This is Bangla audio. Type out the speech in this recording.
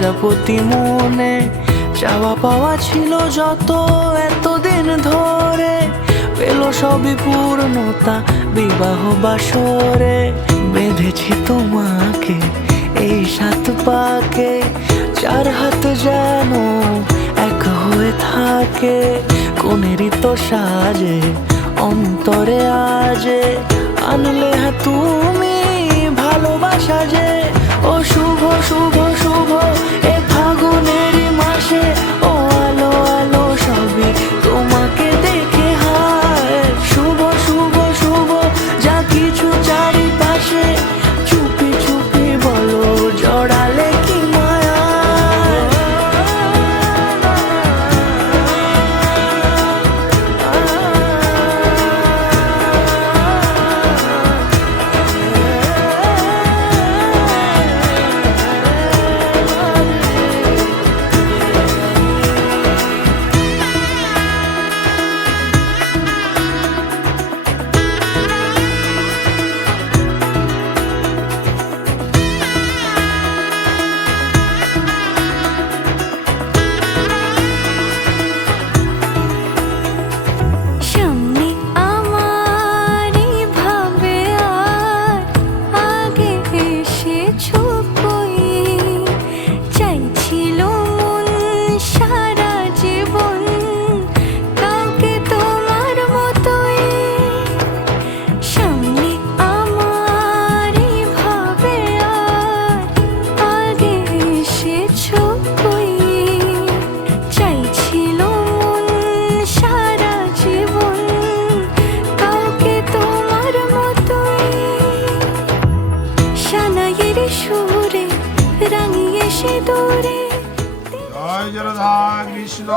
প্রজাপতি মনে চাওয়া পাওয়া ছিল যত এতদিন ধরে, পেল সবই পূর্ণতা বিবাহ বাসরে। বেঁধেছি তোমাকে এই 7 পাকে, 4 হাত যেন এক হয়ে থাকে। কোনেরই তো সাজে অন্তরে আজে আনলে হ্যাঁ তুমি ভালোবাসা যে। ও শুভ শুভ শুভ এ ফাগুনেরই মাসে, ও আলো আলো সবই তোমাকে দেখে হায়। শুভ শুভ শুভ যা কিছু চারিপাশে, চুপি চুপি বলো জড়ালে কি মায়া। জয় জগন্নাথ কৃষ্ণ।